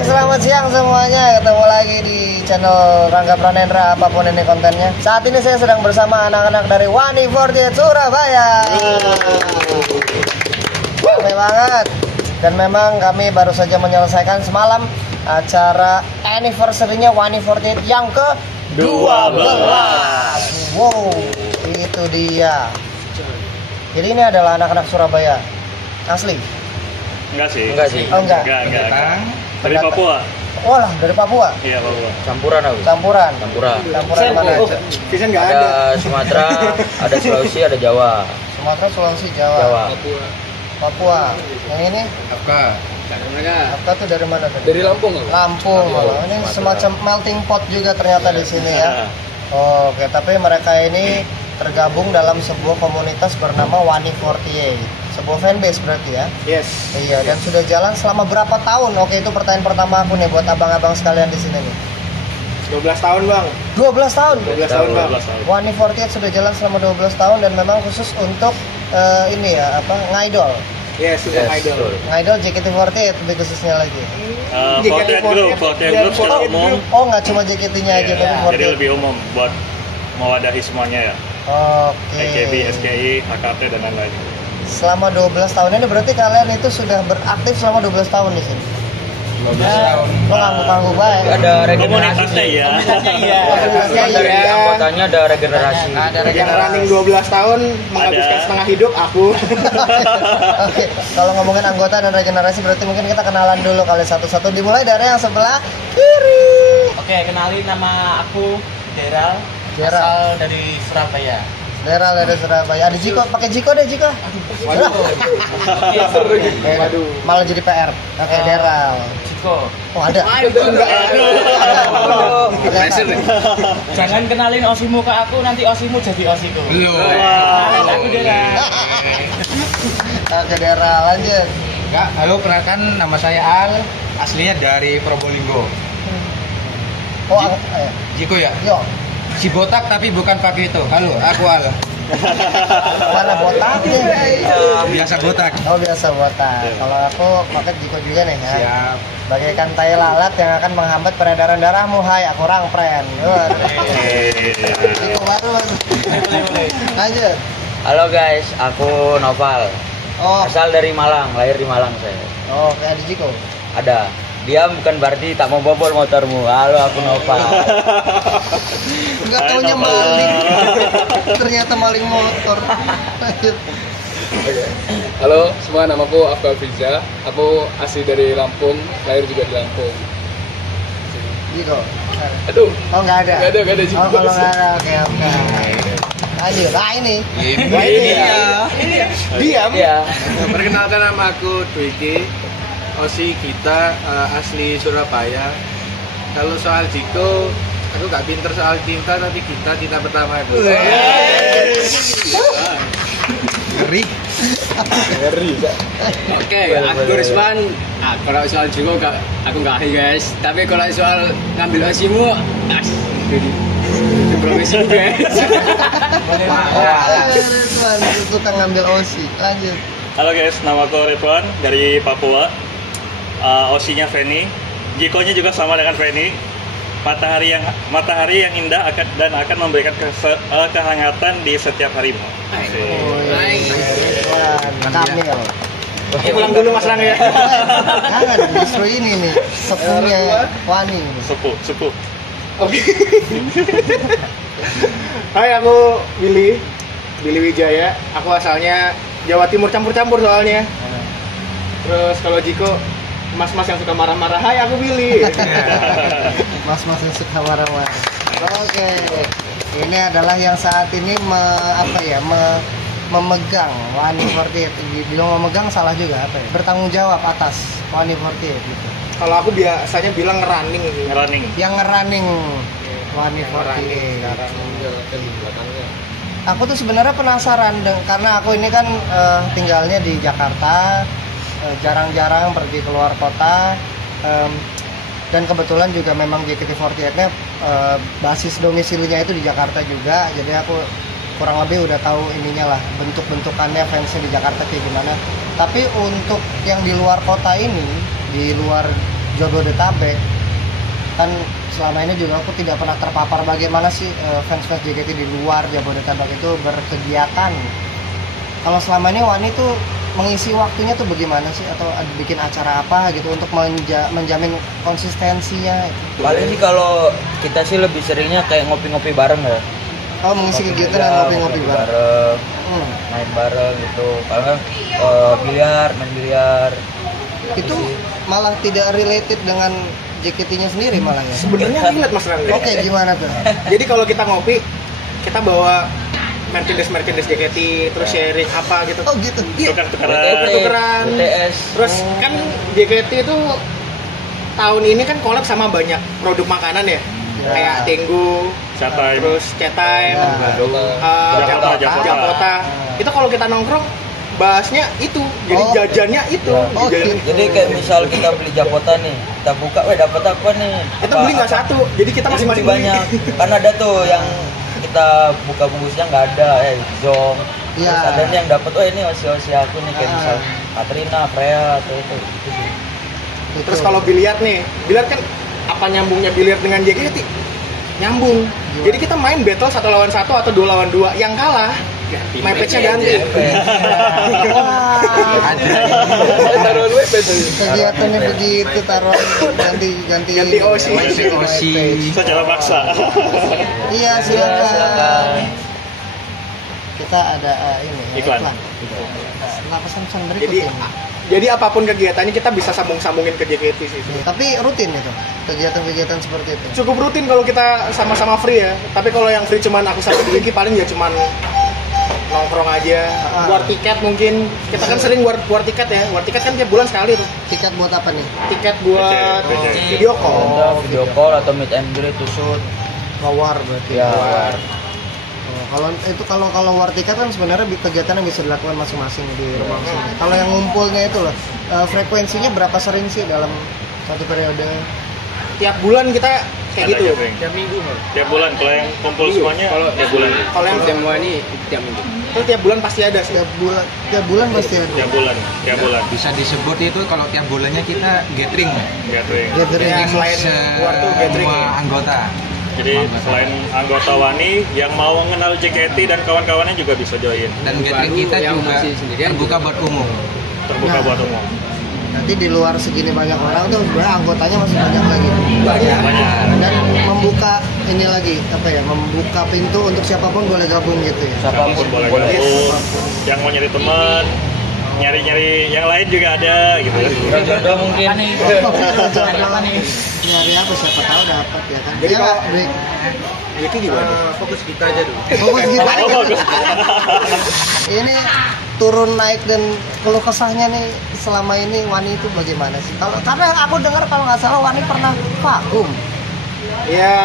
Baik, selamat siang semuanya. Ketemu lagi di channel Rangga Pranendra, apapun ini kontennya. Saat ini saya sedang bersama anak-anak dari WANI48 Surabaya. Ramai banget. Dan memang kami baru saja menyelesaikan semalam acara anniversary-nya WANI48 yang ke-12. Wow, itu dia. Jadi ini adalah anak-anak Surabaya asli. Enggak sih. Oh, enggak. Dari Papua. Walah, dari Papua. Iya, Papua. Campuran aku. Campuran mana aja? Ada Sumatera, ada Sulawesi, ada Jawa. Sumatera, Sulawesi, Jawa. Papua. Yang ini? Afka tuh dari mana tadi? Dari Lampung. Lampung. Ini semacam melting pot juga ternyata di sini ya. Oke, tapi mereka ini tergabung dalam sebuah komunitas bernama WANI48. Sebuah fanbase berarti ya? Yes. Iya, dan sudah jalan selama berapa tahun? Oke, itu pertanyaan pertama aku nih buat abang-abang sekalian di sini nih. 12 tahun, Bang. 12 tahun? 12 tahun, Bang. WANI48 sudah jalan selama 12 tahun dan memang khusus untuk ini ya, ngidol. Yes, sudah idol. Ngidol JKT48 lebih khususnya lagi. 48 Group secara umum. Oh, nggak cuma JKT-nya aja, tapi 48. Jadi lebih umum buat mewadahi semuanya ya. Oke. AKB, SKI, HKT dan lain-lain. Selama 12 tahun ini berarti kalian itu sudah beraktif selama 12 tahun di sini. 12 tahun. Lo ngangguk-ngangguk baik. Ada regenerasi. Komunitasnya iya. Dari anggotanya ada regenerasi. Yang running 12 tahun menghabiskan setengah hidup aku. Oke, kalau ngomongin anggota dan regenerasi berarti mungkin kita kenalan dulu kali satu-satu. Dimulai dari yang sebelah kiri. Oke, kenalin nama aku Deral. Asal dari Surabaya. Deral dari Surabaya. Ada Jiko, pakai Jiko deh Jiko. Waduh. Malah jadi PR. Oke, Deral. Jiko. Oh, ada. Jangan kenalin osimu ke aku, nanti osimu jadi osiku. Kenalin aku Deral. Oke, Deral lanjut. Enggak, halo, kenalkan nama saya Al, aslinya dari Probolinggo. Oh, Jiko ya? yo. Si botak tapi bukan pakai itu. Halo, aku Al. Mana botaknya? Biasa botak. Oh, biasa botak. Kalau aku pakai Jiko juga nih ya. Siap. Bagaikan tai lalat yang akan menghambat peredaran darahmu. Hai, aku Rangpren. Jiko baru. Lanjut. Halo guys, aku Noval. Oh, Asal dari Malang, lahir di Malang saya. oh, kayak di Jiko. Ada. Diam bukan berarti tak mau bobol motormu. Halo, aku Noval. Enggak taunya maling. Ternyata maling motor. Lanjut. Halo, semua, namaku Afka Fiza. Aku asli dari Lampung, lahir juga di Lampung. Jiko. Aduh, Oh, enggak ada. Nggak ada Jiko. Oh, kalau enggak ada, oke. Lanjut. Nah, ini. Diam. Iya. Perkenalkan, nama aku Dwiki, Osi kita asli Surabaya. Kalau soal Jiko, aku gak pinter soal cinta, tapi kita cinta pertama itu. Ngeri. Oke, aku Rizwan. Kalau soal Jiko aku gak ahli guys. Tapi kalau soal ngambil Osimu, profesi guys. Tuan, suka ngambil OSI. Lanjut. Halo guys, nama aku Ridwan dari Papua. Osinya Feni. Jikonya juga sama dengan Feni. Matahari yang indah akan memberikan kehangatan di setiap harimu. Kamil. Pulang dulu Mas Rang ya. Jangan, justru ini nih sepunya Wani. Sepuh. Oke. Hai, aku Billy Wijaya. Aku asalnya Jawa Timur campur-campur soalnya. Terus kalau Jiko, mas-mas yang suka marah-marah, hai aku Billy. Mas-mas yang suka marah-marah. Oke. Ini adalah yang saat ini memegang WANI48. Bilang memegang salah juga apa ya? Bertanggung jawab atas WANI48 gitu. Kalau aku biasanya bilang ngerunning sih. Yang ngerunning WANI48. Aku tuh sebenarnya penasaran karena aku ini kan tinggalnya di Jakarta, jarang-jarang pergi keluar kota, dan kebetulan juga memang JKT48-nya basis domisilinya itu di Jakarta juga, jadi aku kurang lebih udah tahu ininya lah, bentuk-bentukannya fansnya di Jakarta kayak gimana. Tapi untuk yang di luar kota ini, di luar Jabodetabek, kan selama ini juga aku tidak pernah terpapar bagaimana sih fans-fans JKT di luar Jabodetabek itu berkegiatan. Kalau selama ini Wani tuh mengisi waktunya tuh bagaimana sih, atau bikin acara apa gitu untuk menjamin konsistensinya? Paling sih kalau kita sih lebih seringnya kayak ngopi-ngopi bareng ya. Oh, mengisi kegiatan dan ngopi-ngopi bareng. Main bareng gitu. Kalau kan main biliar. Itu malah tidak related dengan JKT-nya sendiri malah ya. Sebenarnya relate Mas Rangga. Oke, gimana tuh? Jadi kalau kita ngopi, kita bawa merchandise JKT, terus sharing apa gitu. Oh gitu. Tukeran. BTS. Terus kan JKT itu tahun ini kan collab sama banyak produk makanan ya. Kayak Tenggo, Chatime. terus Chatime, Japota. Itu kalau kita nongkrong bahasnya itu, jadi jajannya itu. Jadi kayak misal kita beli Japota nih, kita buka, dapat apa nih? Kita beli nggak satu, jadi kita masing-masing banyak. Kan ada tuh yang kita buka bungkusnya nggak ada, Zong. Terus ada yang dapat, ini osi aku nih, kayak misal Katrina, Freya atau itu sih. Terus kalau biliar nih, biliar kan apa nyambungnya biliar dengan JKT? Nyambung. Jadi kita main battle 1 lawan 1 atau 2 lawan 2. Yang kalah, main patch-nya ganti. Taruhan web itu. Kegiatannya begitu, taruhan ganti OC. Secara paksa. Iya, silakan. Kita ada ini Iklan. Setelah pesan-pesan berikut ini. Jadi apapun kegiatannya kita bisa sambung-sambungin ke JKT sih. Tapi rutin itu kegiatan-kegiatan seperti itu. Cukup rutin kalau kita sama-sama free ya. Tapi kalau yang free cuman aku sama Dwiki paling ya cuman nongkrong aja. War tiket mungkin. Kita kan sering war tiket ya. War tiket kan tiap bulan sekali tuh. Tiket buat apa nih? Tiket buat video call. Video call atau meet and greet to shoot. War berarti. Ya. War. Kalau war tiket kan sebenarnya kegiatan yang bisa dilakukan masing-masing di rumah masing-masing. Kalau yang ngumpulnya itu loh, frekuensinya berapa sering sih dalam satu periode? Tiap bulan kita kayak gitu. Tiap minggu. Tiap bulan, kalau yang kumpul semuanya tiap bulan. Kalau yang Semua ini tiap minggu. itu tiap bulan pasti ada sih. Tiap bulan pasti ada. Tiap bulan. Bisa disebut itu kalau tiap bulannya kita gathering. Gathering. Gathering. Ya, selain war tuh gathering. Semua anggota. Jadi selain anggota Wani yang mau mengenal JKT dan kawan-kawannya juga bisa join. Dan gathering kita yang juga masih sendirian terbuka buat umum. Terbuka buat umum. Nanti di luar segini banyak orang tuh sebenarnya anggotanya masih banyak lagi. Banyak. Dan membuka ini lagi membuka pintu untuk siapapun boleh gabung gitu ya. Siapapun boleh gabung. Yang mau nyari teman, nyari yang lain juga ada gitu. Jodoh mungkin. Nyari apa siapa tahu dapat ya kan. Jadi Ya, kalau- Brik. Jadi gimana? Fokus kita aja dulu. Fokus kita. Oh, bagus. Ini turun naik dan keluh kesahnya nih selama ini Wani itu bagaimana sih? Karena aku dengar kalau nggak salah Wani pernah vakum. Ya,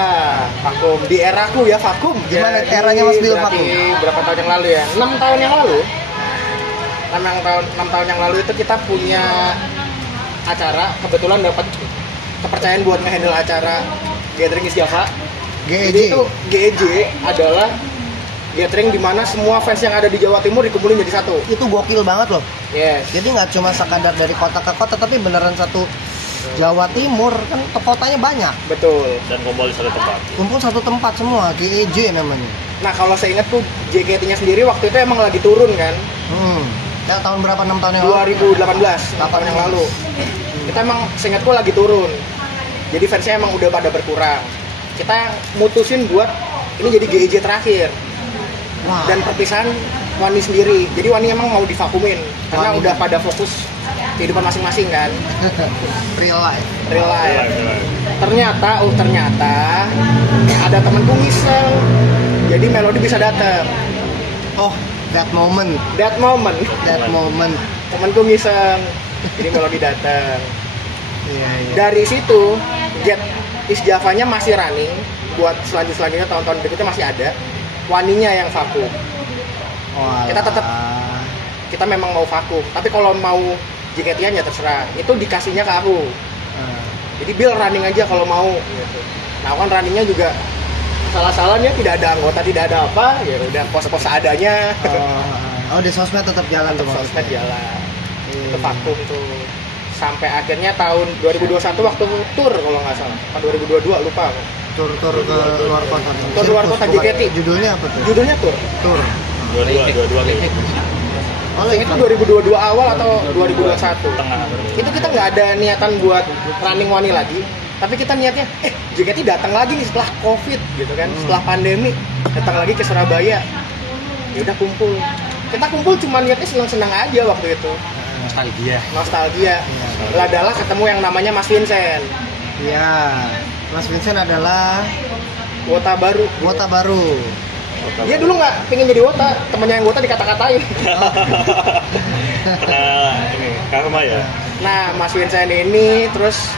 vakum. Di eraku ya vakum. Gimana Jadi, eranya Mas Bil berarti vakum? berapa tahun yang lalu ya? 6 tahun yang lalu. 6 tahun yang lalu itu kita punya acara, kebetulan dapat kepercayaan buat nge-handle acara Gathering is Java. Jadi GEJ. itu GEJ adalah gathering di mana semua fans yang ada di Jawa Timur dikumpulin jadi satu. Itu gokil banget loh. Yes. Jadi nggak cuma sekadar dari kota ke kota, tapi beneran satu Jawa Timur kan kotanya banyak. Betul. Dan kumpul di satu tempat. Kumpul satu tempat semua, GEJ namanya. Nah, kalau saya ingat tuh JKT-nya sendiri waktu itu emang lagi turun kan. Ya tahun berapa? 6 tahun yang lalu? 2018, 6 tahun yang lalu. Kita emang seingatku lagi turun. Jadi fansnya emang udah pada berkurang. Kita mutusin buat ini jadi GEJ terakhir. Wah. Dan perpisahan Wani sendiri. Jadi Wani emang mau divakumin karena Wani. udah pada fokus kehidupan masing-masing kan. Real life. Real life. Iya. Ternyata ada temenku ngiseng. Jadi Melody bisa datang. Oh, that moment. That moment. Temenku ngiseng. Jadi Melody datang. Iya. Dari situ Get Is Java-nya masih running buat selanjutnya tahun-tahun berikutnya masih ada. Waninya yang vakum. Kita memang mau vakum, tapi kalau mau JKT-nya ya terserah. Itu dikasihnya ke aku. Jadi Bill running aja kalau mau gitu. Nah, kan runningnya juga salah-salahnya tidak ada anggota, tidak ada apa, ya udah pos-pos adanya. Oh, di sosmed tetap jalan tuh. Sosmed jalan. Itu vakum tuh. sampai akhirnya tahun 2021 waktu tur kalau nggak salah, atau 2022 lupa aku. Tur ke luar kota. Tur luar kota JKT. Judulnya apa tuh? Judulnya tur. 22 Oh, Itu 2022 awal atau 2021. tengah. Itu kita nggak ada niatan buat running Wani lagi, tapi kita niatnya JKT datang lagi nih setelah COVID gitu kan, setelah pandemi datang lagi ke Surabaya. Ya udah kumpul. Kita kumpul cuma niatnya senang-senang aja waktu itu. Nostalgia. Ladalah ketemu yang namanya Mas Vincent. Iya. Mas Vincent adalah Wota baru. Wota baru. Dia dulu nggak pengen jadi Wota, temennya yang Wota dikata-katain. Nah, ini karma ya. Nah, Mas Vincent ini terus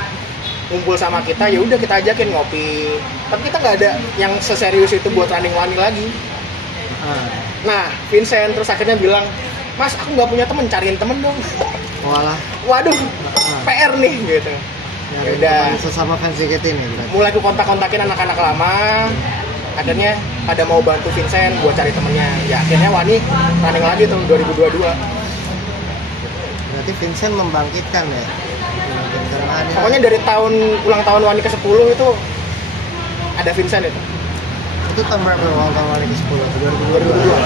ngumpul sama kita, ya udah kita ajakin ngopi. Tapi kita nggak ada yang seserius itu buat running Wani lagi. Nah, Vincent terus akhirnya bilang, Mas, aku nggak punya temen, cariin temen dong. Walah. Waduh, PR nih gitu. Ya udah. Sesama fans JKT nih berarti. Mulai aku kontak-kontakin anak-anak lama. Akhirnya pada mau bantu Vincent buat cari temennya. Ya akhirnya Wani running lagi tahun 2022. Berarti Vincent membangkitkan ya. Pokoknya dari tahun ulang tahun Wani ke-10 itu ada Vincent itu. Itu tahun berapa ulang tahun Wani ke-10? 2022.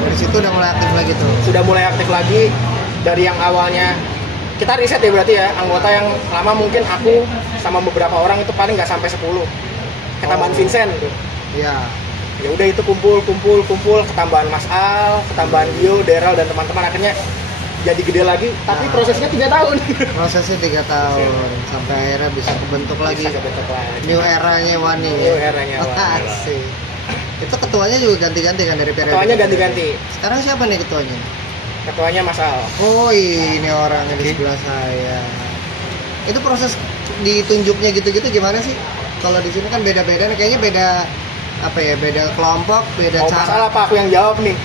Dari situ udah mulai aktif lagi tuh. Sudah mulai aktif lagi dari yang awalnya kita riset ya berarti ya, anggota yang lama mungkin aku sama beberapa orang itu paling nggak sampai 10. Ketambahan Vincent gitu. Iya. Ya udah itu kumpul, ketambahan Mas Al, ketambahan Gio, Daryl dan teman-teman akhirnya jadi gede lagi, tapi prosesnya 3 tahun. Prosesnya 3 tahun sampai akhirnya bisa kebentuk lagi. Bisa kebentuk lagi. New eranya Wani. New eranya Wani. Asik. Itu ketuanya juga ganti-ganti kan dari periode. Ketuanya ganti-ganti. Sekarang siapa nih ketuanya? Ketuanya Mas Al. Oh, ini orangnya di sebelah saya. Itu proses ditunjuknya gitu-gitu gimana sih? Kalau di sini kan beda-beda, kayaknya beda apa ya? Beda kelompok, beda cara. Masalah apa aku yang jawab nih?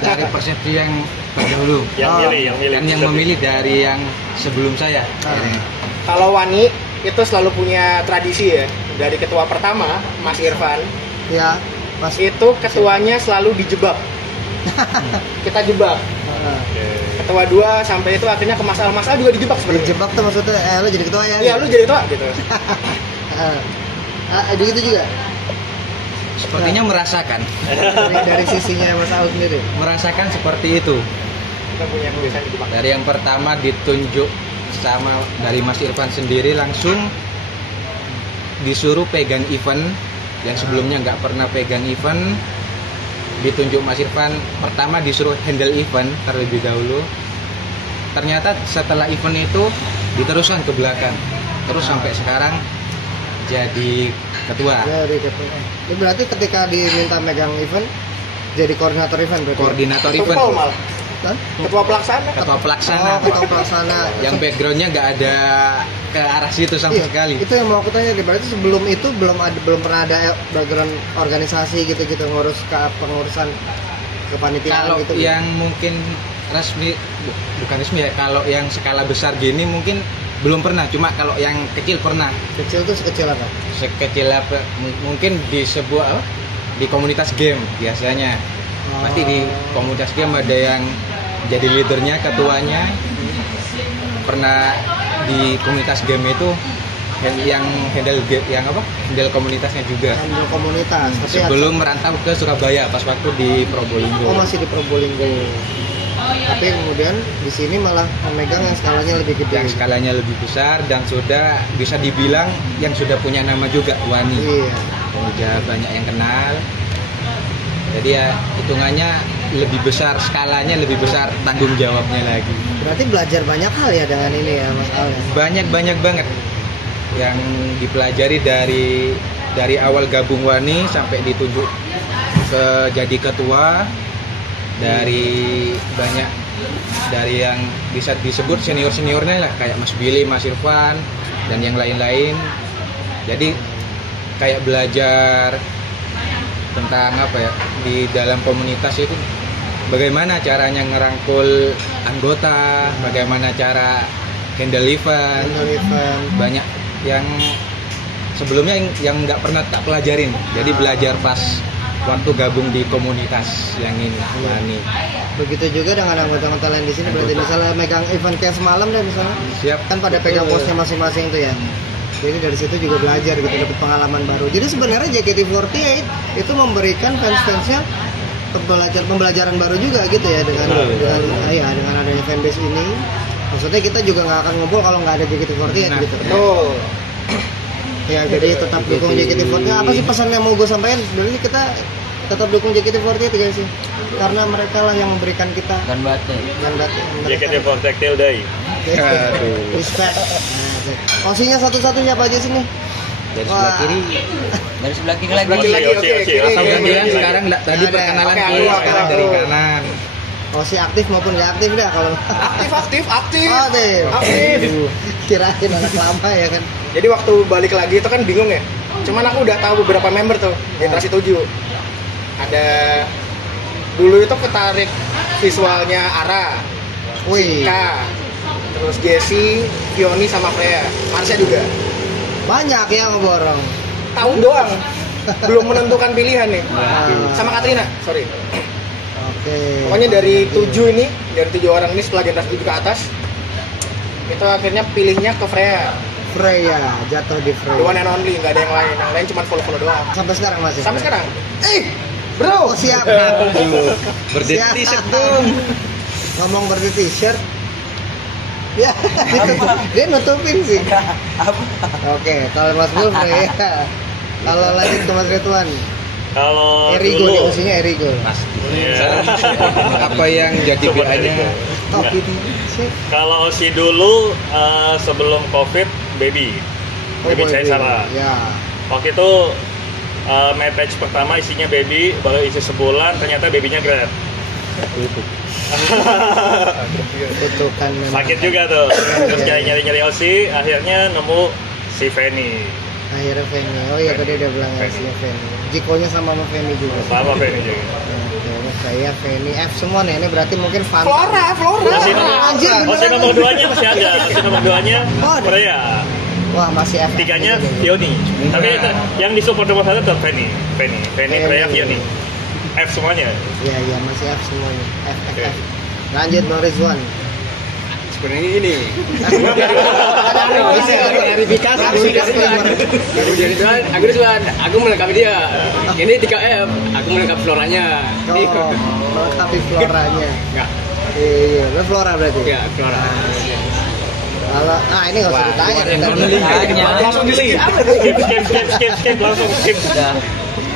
Dari persepsi yang terdahulu. Yang milih. Dan yang memilih dari yang sebelum saya. Kalau Wani itu selalu punya tradisi ya. Dari ketua pertama, Mas Irfan. Ya, Mas. Itu ketuanya selalu dijebak. Kita jebak. Ketua 2 sampai itu akhirnya ke Mas Al juga dijebak sebenarnya. Dijebak tuh maksudnya lo jadi ketua ya? Iya, lu jadi ketua gitu. Gitu juga. Sepertinya merasakan. Dari sisinya Mas Al sendiri. Merasakan seperti itu. Kita punya kebiasaan dijebak. Dari yang pertama ditunjuk sama dari Mas Irfan sendiri langsung disuruh pegang event yang sebelumnya nggak pernah pegang event. Ditunjuk Mas Irfan pertama disuruh handle event terlebih dahulu. Ternyata setelah event itu diteruskan ke belakang terus sampai sekarang jadi ketua. Jadi ketua. Ini berarti ketika diminta megang event jadi koordinator event berarti. Koordinator event. Ketua malah. Ketua pelaksana. Ketua pelaksana. Ketua pelaksana. Yang backgroundnya nggak ada ke arah situ sama sekali. Itu yang mau aku tanya, berarti sebelum itu belum pernah ada background organisasi gitu-gitu ngurus ke pengurusan kepanitiaan kalau gitu. Kalau yang mungkin resmi bukan resmi ya, kalau yang skala besar gini mungkin belum pernah, cuma kalau yang kecil pernah. Kecil tuh sekecil apa? Sekecil apa? Mungkin di sebuah di komunitas game biasanya. Pasti di komunitas game ada yang jadi leadernya, ketuanya. Pernah di komunitas game itu yang handle komunitasnya juga. Handle komunitas. Sebelum merantau ke Surabaya pas waktu di Probolinggo. Oh, masih di Probolinggo. Tapi kemudian di sini malah memegang yang skalanya lebih gede. Yang skalanya lebih besar dan sudah bisa dibilang yang sudah punya nama juga, Wani. Iya. Sudah banyak yang kenal. Jadi ya hitungannya lebih besar, skalanya lebih besar, tanggung jawabnya lagi. Berarti belajar banyak hal ya dengan ini ya Mas Al? Banyak banget yang dipelajari dari awal gabung Wani sampai ditunjuk ke jadi ketua. Dari yang bisa disebut seniornya lah kayak Mas Billy, Mas Irfan dan yang lain-lain. Jadi kayak belajar tentang apa ya di dalam komunitas itu bagaimana caranya ngerangkul anggota, bagaimana cara handle event. Banyak yang sebelumnya yang nggak pernah tak pelajarin. Jadi belajar pas waktu gabung di komunitas yang ini. Begitu juga dengan anggota-anggota lain di sini. Berarti misalnya megang event kayak semalam deh misalnya, Siap. kan pada pegang posnya masing-masing tuh ya. Jadi dari situ juga belajar gitu, dapat pengalaman baru. Jadi sebenarnya JKT48 itu memberikan fans-fansnya pembelajaran baru juga gitu ya dengan adanya fanbase ini. Maksudnya kita juga nggak akan ngumpul kalau nggak ada JKT48 gitu. Betul. Ya jadi tetap dukung JKT48. Apa sih pesan yang mau gue sampaikan? Sebenarnya kita tetap dukung JKT48 guys sih. Karena mereka lah yang memberikan kita Dan batik. JKT48 udah. respect. Osinya satu-satu siapa aja sini? Dari sebelah kiri. Dari sebelah kiri lagi. Oke, kiri. Yang bilang sekarang tadi Ada. perkenalan Oke, kiri, aku. sekarang dari kanan. Osi aktif maupun nggak aktif dah kalau Aktif. aktif. Aktif. Kirain anak lama ya kan. Jadi waktu balik lagi itu kan bingung ya. Cuman aku udah tahu beberapa member tuh, generasi 7. Ada dulu itu ketarik visualnya Ara, Wih, Sika, terus Jessie, Fioni sama Freya, Marsha juga. banyak ya ngeborong. Tahu doang, belum menentukan pilihan nih. Ah, Sama Katrina, sorry. Oke. Pokoknya dari 7 ini, dari 7 orang ini setelah generasi 7 ke atas, itu akhirnya pilihnya ke Freya. Freya jatuh di The Freya. one and only, nggak ada yang lain. Yang lain cuma follow-follow doang. Sampai sekarang masih. Sampai sekarang. Bro! Oh siap. Berdiri Siap. t-shirt dong. Ngomong berdiri t-shirt. Ya, dia nutupin sih. Oke, kalau Mas Bul Freya. Kalau lanjut ke Mas Ridwan. Kalau Erigo nih, dulu musuhnya Erigo. Iya. Apa yang jadi Support BA-nya? Erigo. Oh, gitu. Sip. Kalau Osi dulu sebelum Covid, Baby Boy, Saya Sarah. Ya. Waktu itu my batch pertama isinya Baby, baru isi sebulan ternyata babynya grad. Kutukan memang. Sakit juga tuh. Terus nyari Osi, akhirnya nemu si Fanny. Akhirnya Feni. Oh iya tadi udah bilang ya si Feni. Jikonya sama Feni juga. Sama Fanny juga. Oke, saya Feni F semua nih. Ini berarti mungkin Fanta. Flora. Osi Anjir, beneran. nomor 2-nya masih ada. Osi nomor 2-nya Oh, ada. Freya. Wah masih F. 3-nya Fioni. Tapi yang di support nomor 1 tetap Fanny, Freya, Fioni. F semuanya. Iya masih F semuanya. F. Lanjut Bang Rizwan. Sebenarnya ini. Klarifikasi. Aku Rizwan, aku melengkapi dia. Ini 3F, aku melengkapi floranya. Oh, melengkapi floranya. Enggak, Iya, lu flora berarti. ya flora. Kalau ini nggak usah ditanya dari tadi. Tanya. Langsung di skip. Skip langsung skip. Udah.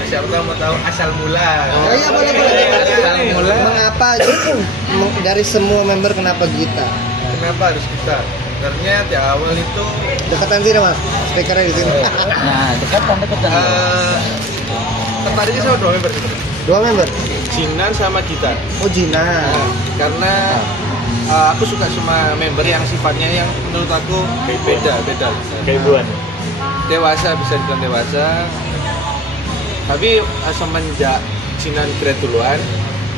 Siapa tahu mau tahu asal mula. Oh iya boleh. Asal mula. Mengapa dari semua member kenapa Gita? Kenapa harus kita? Sebenarnya di awal itu Deketan sini mas, speakernya di sini. Nah, deketan. Tertariknya sama 2 member sebenarnya. 2 member. Jinan sama Gita. Oh Jina. Karena aku suka sama member yang sifatnya yang menurut aku beda. Keibuan. Dewasa, bisa dibilang dewasa. Tapi semenjak Jinan grad duluan,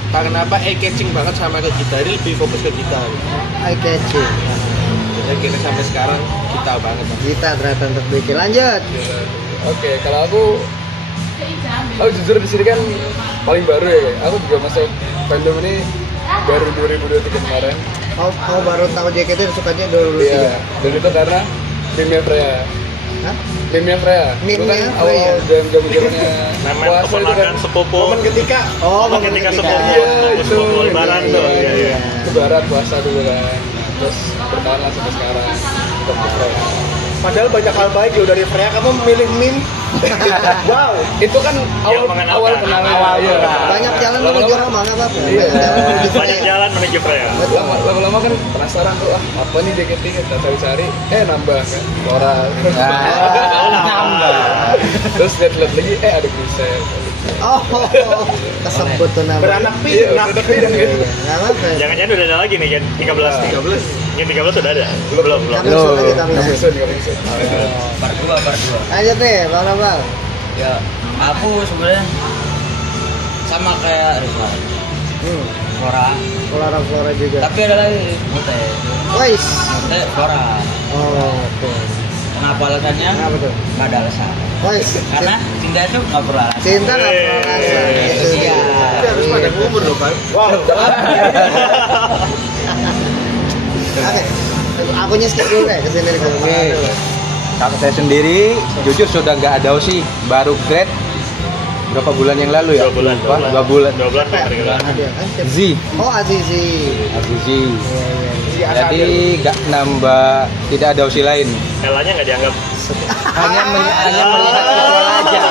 kenapa eye-catching banget sama ke kita, ini lebih fokus ke kita. I catch you. Jadi akhirnya sampai sekarang kita banget. Gita ternyata untuk bikin. Lanjut. Oke, kalau aku jujur di sini kan paling baru ya. Aku juga masuk fandom ini baru 2023 kemarin. Oh baru tahu JKT sukanya dulu sih. Iya, dan itu karena meme Freya. Hah? Meme Freya. Itu kan Meme-nya awal Freya. jam-jamnya Namanya puasa itu kan. keponakan sepupu. Momen ketika Ketika sepupu. Iya, itu. Sepupu lebaran tuh. Iya. Lebaran puasa dulu kan. Terus bertahan lah sampai sekarang. Untuk Freya. padahal banyak hal baik loh dari Freya, kamu memilih meme. Wow, Itu kan Yang mengenalkan. awal kenalnya. Awal Iya. kenal. Banyak jalan menuju Roma nggak apa-apa. Iya. Banyak jalan menuju Freya. Lama-lama kan penasaran tuh, apa nih JKT, kita cari-cari, nambah kan orang terus lihat lagi, ada Grisel. Oh, kesebut tuh nama. beranak Iya, pinak. udah pindah gitu. Nggak apa-apa. Jangan-jangan udah ada lagi nih kan 13. Yang 13 sudah ada. Belum. Kami sudah lagi kami Nggak sudah. bisa. Part 2. Lanjut nih, Bang Nabal. Ya, aku sebenarnya sama kayak Rizwan. Flora. Flora juga. Tapi ada lagi Mute. Wais. Mute Flora. Oh, oke. Kenapa alasannya? Kenapa tuh? Nggak ada alasan. Wais, Karena cinta itu nggak perlu alasan. cinta nggak perlu alasan. Itu dia. Harus pada umur loh kan. Oke, akunya skip dulu deh kesini ke Oke. Kalau saya sendiri, jujur sudah nggak ada OSI, baru grade berapa bulan yang lalu ya? 2 bulan. Lupa, 2 bulan. 2 bulan kira-kira. Ada kan? Z, Oh Azizi. Azizi. Iya, iya. Jadi nggak nambah, tidak ada OSI lain. Elanya nggak dianggap. Hanya melihat visual aja.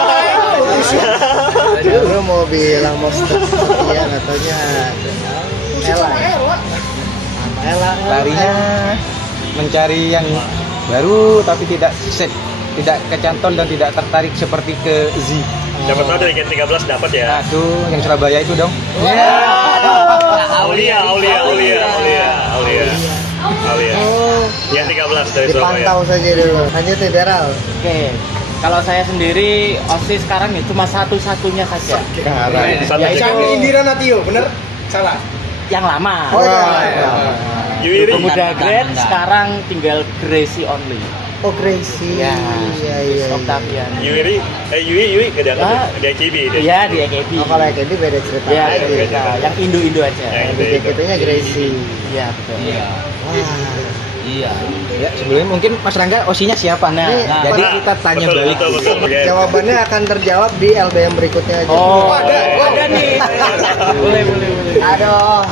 Dulu mau bilang mau setia katanya Ella. Ella. Larinya mencari yang baru tapi tidak kecanton dan tidak tertarik seperti ke Z. Dapat tahu dari Gen 13 dapat ya. Aduh, yang Surabaya itu dong. Aulia. Gen 13 dari Surabaya. Dipantau saja dulu. Lanjut nih Beral. Oke. Kalau saya sendiri OSIS sekarang ya cuma satu-satunya saja. Satu Ya, juga. Kami Indira Natio, bener? Salah. Yang lama. Oh ya. Yuiri. Udah grade, Enggak. sekarang tinggal Gracie only. Oh Gracie. Ya, Iya. Octavian. Yui nggak dianggap Ah. di AKB dia. Iya di AKB. Oh kalau AKB beda cerita Ya, lagi. beda. Yang Indo aja. Yang Di JKT-nya Gracie. Iya betul. Iya. Wah. Iya. Ya, sebelumnya mungkin Mas Rangga OSI-nya siapa? Nih, Jadi Nah, kita tanya betul, balik. betul. Jawabannya akan terjawab di LBM berikutnya aja. Oh, ada nih. boleh. Aduh.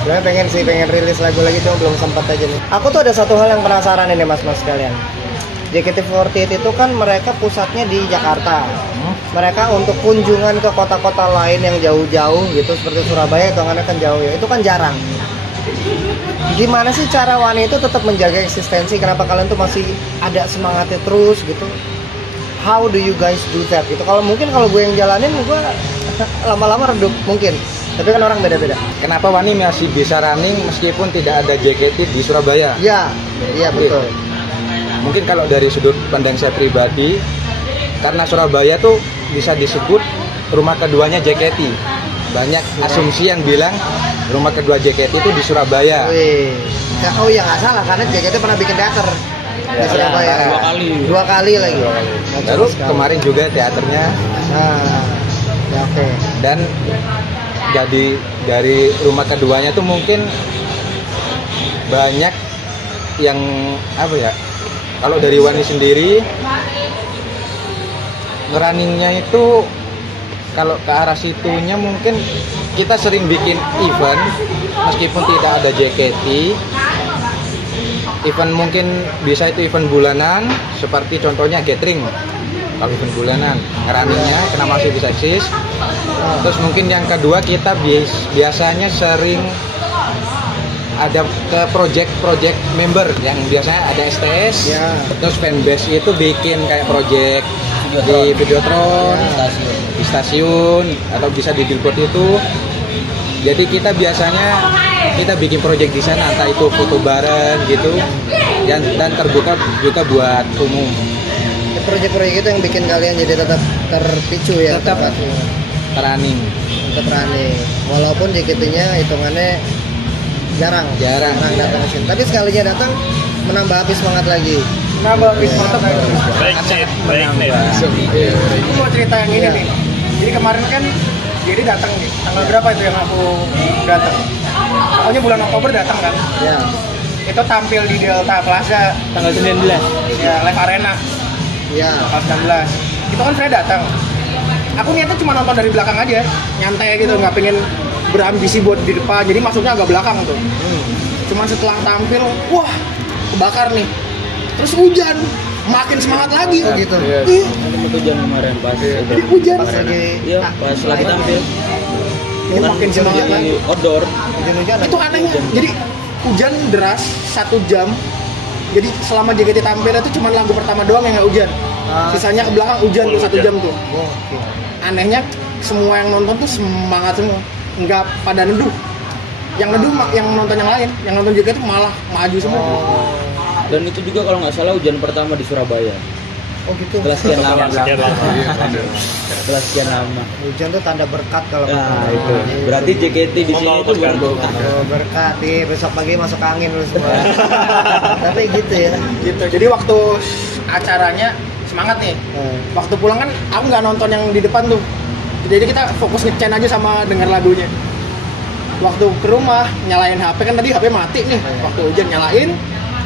Sebenarnya pengen rilis lagu lagi cuma belum sempat aja nih. Aku tuh ada satu hal yang penasaran ini mas sekalian. JKT48 itu kan mereka pusatnya di Jakarta. Mereka untuk kunjungan ke kota-kota lain yang jauh-jauh gitu seperti Surabaya itu kan jauh ya. Itu kan jarang. Gimana sih cara Wani itu tetap menjaga eksistensi? Kenapa kalian tuh masih ada semangatnya terus gitu? How do you guys do that? Gitu. Kalau gue yang jalanin gue lama-lama redup mungkin. Tapi kan orang beda-beda. Kenapa Wani masih bisa running meskipun tidak ada JKT di Surabaya? Iya betul. Mungkin kalau dari sudut pandang saya pribadi, karena Surabaya tuh bisa disebut rumah keduanya JKT. Banyak asumsi yang bilang rumah kedua JKT itu di Surabaya. Wih. Oh ya nggak salah karena JKT pernah bikin teater di Surabaya. 2 kali lagi. Baru kemarin juga teaternya. Nah, ya oke. Dan jadi dari rumah keduanya tuh mungkin banyak yang apa ya? Kalau dari Wani sendiri, runningnya itu kalau ke arah situnya mungkin kita sering bikin event meskipun tidak ada JKT. Event mungkin bisa itu event bulanan seperti contohnya gathering. Kalau event bulanan, runningnya kenapa masih bisa eksis. Terus mungkin yang kedua kita biasanya sering ada ke project member yang biasanya ada STS. Ya. Terus fanbase itu bikin kayak project di Videotron, di stasiun atau bisa di billboard itu. Jadi kita biasanya bikin project di sana, entah itu foto bareng gitu, dan terbuka juga buat umum. Proyek-proyek itu yang bikin kalian jadi tetap terpicu ya, Tetap running. Walaupun JKT-nya hitungannya jarang datang ke sini. Tapi sekalinya datang menambah habis semangat lagi. Baik nih. Aku mau cerita yang ini nih. Jadi kemarin kan jadi datang nih. Tanggal berapa itu yang aku datang? Pokoknya bulan Oktober datang kan. Ya. Itu tampil di Delta Plaza Tanggal 19. ya Live Arena Ya. tanggal 19. Itu kan saya datang. Aku niatnya cuma nonton dari belakang aja, nyantai gitu, nggak pengen berambisi buat di depan. Jadi maksudnya agak belakang tuh. Cuman setelah tampil, wah kebakar nih. Terus hujan, makin semangat lagi. Oh gitu. Ih, Sempat hujan kemarin pas jadi hujan. Pas lagi Iya, pas lagi tampil. Ini makin semangat lagi. Outdoor. hujan-hujan. Itu anehnya. Jadi hujan deras 1 jam. Jadi selama JKT tampil itu cuma lagu pertama doang yang nggak hujan. Sisanya ke belakang hujan tuh 1 jam tuh. Oke. Anehnya semua yang nonton tuh semangat semua, nggak pada neduh. Yang neduh yang nonton yang lain, yang nonton JKT tuh malah maju semua. Dan itu juga kalau nggak salah hujan pertama di Surabaya. Oh gitu. Setelah sekian lama. Sekian lama. Setelah sekian lama. Hujan tuh tanda berkat kalau Nah, itu. Berarti JKT di sini itu berkat. Oh, berkat. Besok pagi masuk angin lu semua. Tapi gitu ya. Gitu. Jadi waktu acaranya semangat nih. Waktu pulang kan aku nggak nonton yang di depan tuh. Jadi kita fokus nge-chain aja sama denger lagunya. Waktu ke rumah nyalain HP kan tadi HP mati nih. Waktu hujan nyalain,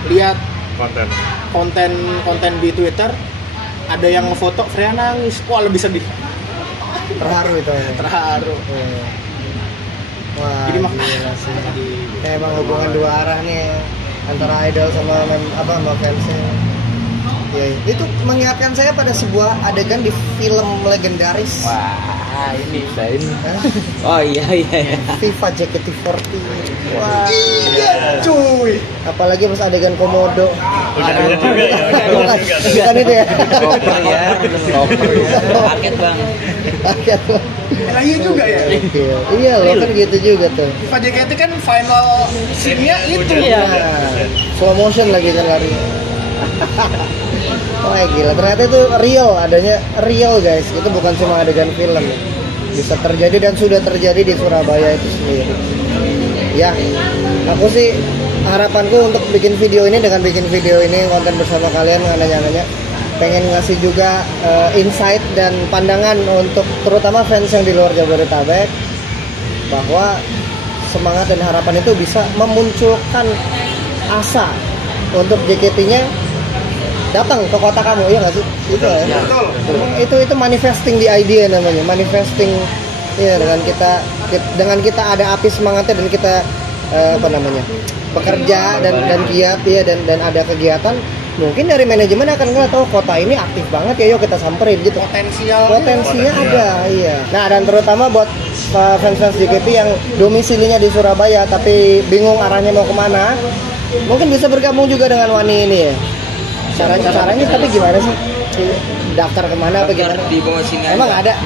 lihat konten di Twitter ada yang ngefoto Freya nangis. Wah, lebih sedih. Terharu itu. Terharu. Wah, jadi gila sih. Kayak emang hubungan dua arah nih antara idol sama sama fansnya. Ya, itu mengingatkan saya pada sebuah adegan di film legendaris. Wah, ini. Oh iya. FIFA JKT48. Wah, iya cuy. Apalagi pas adegan komodo. Bukan itu ya. Koper ya. Paket bang. Nah, iya juga ya. Iya loh, kan gitu juga tuh. FIFA JKT kan final scene-nya itu. Iya. Slow motion lagi kan lari. Oh gila, ternyata itu adanya real guys. Itu bukan cuma adegan film. Bisa terjadi dan sudah terjadi di Surabaya itu sendiri. Ya, aku sih harapanku untuk bikin video ini konten bersama kalian nanya-nanya pengen ngasih juga insight dan pandangan untuk terutama fans yang di luar Jabodetabek bahwa semangat dan harapan itu bisa memunculkan asa untuk JKT-nya datang ke kota kamu, iya nggak sih? Itu ya. Itu manifesting the idea namanya, manifesting ya dengan kita ada api semangatnya dan kita bekerja dan giat ya dan ada kegiatan. Mungkin dari manajemen akan ngeliat kota ini aktif banget ya, yuk kita samperin gitu. Potensinya ada, iya. Nah, dan terutama buat fans-fans JKT yang domisilinya di Surabaya tapi bingung arahnya mau kemana, mungkin bisa bergabung juga dengan Wani ini ya. Caranya tapi gimana sih? Daftar kemana apa gimana? Di bawah sini Emang ada?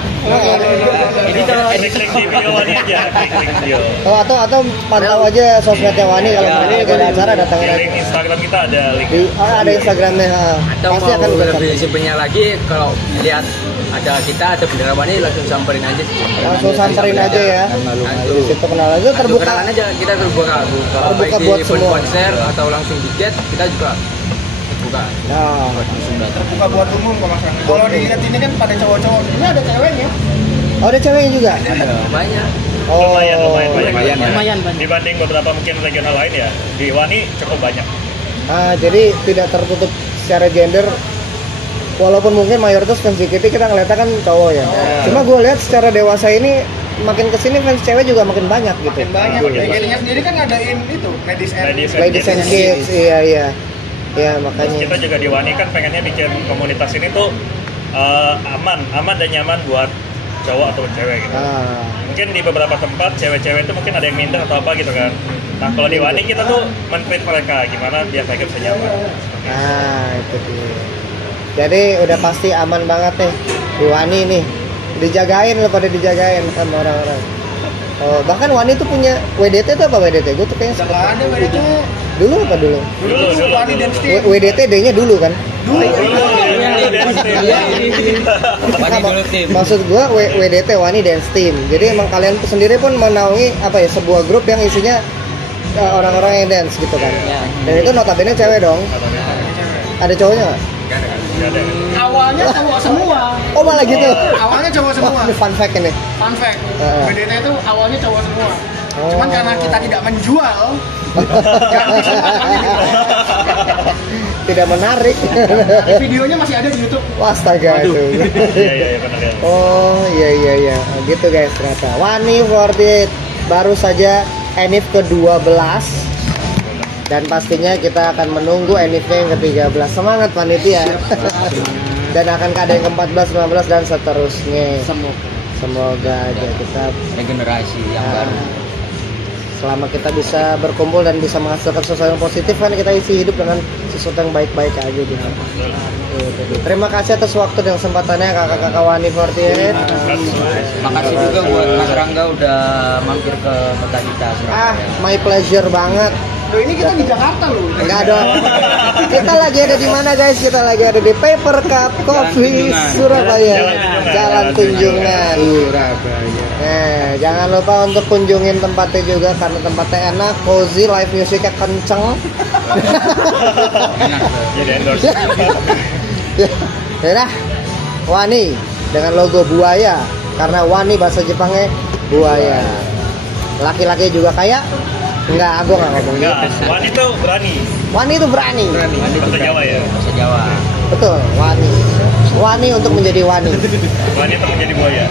Ini klik di video Wani aja, klik video. Atau pantau aja sosmednya Wani kalau ada acara datangin aja. Link Instagram kita ada link. Ada Instagramnya. Atau Pasti akan lebih simpelnya lagi kalau lihat ada kita ada bendera Wani langsung samperin aja. Langsung samperin aja ya. Di situ kenal aja terbuka. Kenalan aja, kita terbuka buat semua. Konser atau langsung tiket kita juga terbuka. Nah, Terbuka buat umum kalau masalah. Kalau dilihat ini kan pada cowok-cowok, ini ada ceweknya. oh ada ceweknya juga? Banyak. Oh, Lumayan banyak. Dibanding beberapa mungkin regional lain ya, di Wani cukup banyak. Jadi tidak tertutup secara gender. Walaupun mungkin mayoritas fans JKT kita ngeliatnya kan cowok ya. Cuma gue lihat secara dewasa ini makin kesini fans cewek juga makin banyak gitu. Makin banyak. JKT-nya sendiri kan ngadain itu, Ladies and Kids. Iya. Ya makanya. Terus kita juga di Wani kan pengennya bikin komunitas ini tuh aman dan nyaman buat cowok atau cewek gitu. Mungkin di beberapa tempat cewek-cewek itu mungkin ada yang minder atau apa gitu kan. Nah kalau di Wani kita tuh men-treat mereka gimana biar mereka bisa nyaman. Itu dia. Jadi udah pasti aman banget nih di Wani nih. Dijagain loh, pada dijagain sama orang-orang. Oh, bahkan Wani tuh punya WDT itu apa WDT? Gue tuh kayaknya nggak ada WDT. Dulu Wani Dance Team. WDT D-nya dulu kan? Maksud gue WDT Wani Dance Team. Jadi emang kalian tuh sendiri pun menaungi sebuah grup yang isinya orang-orang yang dance gitu kan. Dan itu notabene cewek dong. Ada cowoknya nggak? Awalnya cowok semua. Oh malah gitu. Awalnya cowok semua. Ini fun fact ini. Fun fact. WDT itu awalnya cowok semua. Cuman karena kita tidak menjual, ganti semuanya gitu. Tidak menarik. Videonya masih ada di YouTube. Astaga itu. Iya benar ya. Oh iya. Gitu guys ternyata. Wani48 baru saja Enif ke-12. Dan pastinya kita akan menunggu Enifnya yang ke-13. Semangat panitia. Dan akan ada yang ke-14, 15 dan seterusnya. Semoga aja kita regenerasi yang baru. Selama kita bisa berkumpul dan bisa menghasilkan sesuatu yang positif kan kita isi hidup dengan sesuatu yang baik-baik aja gitu. Terima kasih atas waktu dan kesempatannya kakak-kakak Wani48. Makasih juga buat Mas Rangga udah mampir ke kota kita Surabaya. My pleasure banget. Loh ini kita di Jakarta loh. Enggak dong. Kita lagi ada di mana guys? Kita lagi ada di Paper Cup Coffee Surabaya. Jalan Tunjungan Surabaya. Jangan lupa untuk kunjungin tempatnya juga karena tempatnya enak, cozy, live musiknya kenceng. Jadi endorse. Ya dah. Wani dengan logo buaya karena wani bahasa Jepangnya buaya. Laki-laki juga kayak enggak, aku enggak ngomong gitu. Wani itu berani. Wani itu berani. Bahasa Jawa ya. Bahasa Jawa. Betul, wani. Wani untuk menjadi wani. Wani itu menjadi buaya.